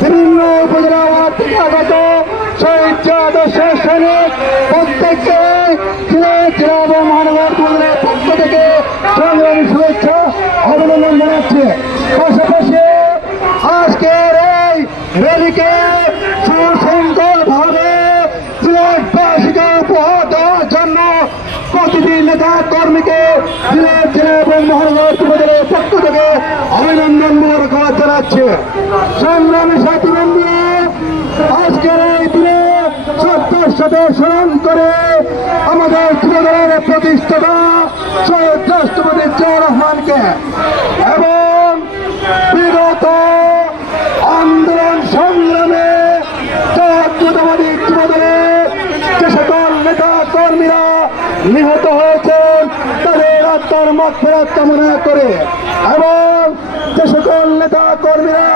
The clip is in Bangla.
বিভিন্ন উপজেলা থেকে আগত শহীদ আদর্শের সৈনিক প্রত্যেককে জেলা এবং মহানগর উপজেলার পক্ষ থেকে সংগ্রামী শুভেচ্ছা অভিনন্দন জানাচ্ছে। পাশাপাশি আজকের এই র্যালিকে সুশৃঙ্খল ভাবে সিলেটবাসীকে উপহার দেওয়ার জন্য প্রতিটি নেতা কর্মীকে সিলেট জেলা এবং মহানগর উপজেলার পক্ষ থেকে অভিনন্দন মোবারকবাদ জানাচ্ছে। সংগ্রামী সাথীবৃন্দ, আজকের এই দিনে শ্রদ্ধার সাথে স্মরণ করে আমাদের যুবদলের প্রতিষ্ঠাতা শহীদ রাষ্ট্রপতি জিয়াউর রহমানকে এবং বিগত আন্দোলন সংগ্রামে জাতীয়তাবাদী যুবদলের যে সকল নেতা কর্মীরা নিহত হয়েছেন তাদের আত্মার মাগফিরাত কামনা করে এবং যে সকল নেতা কর্মীরা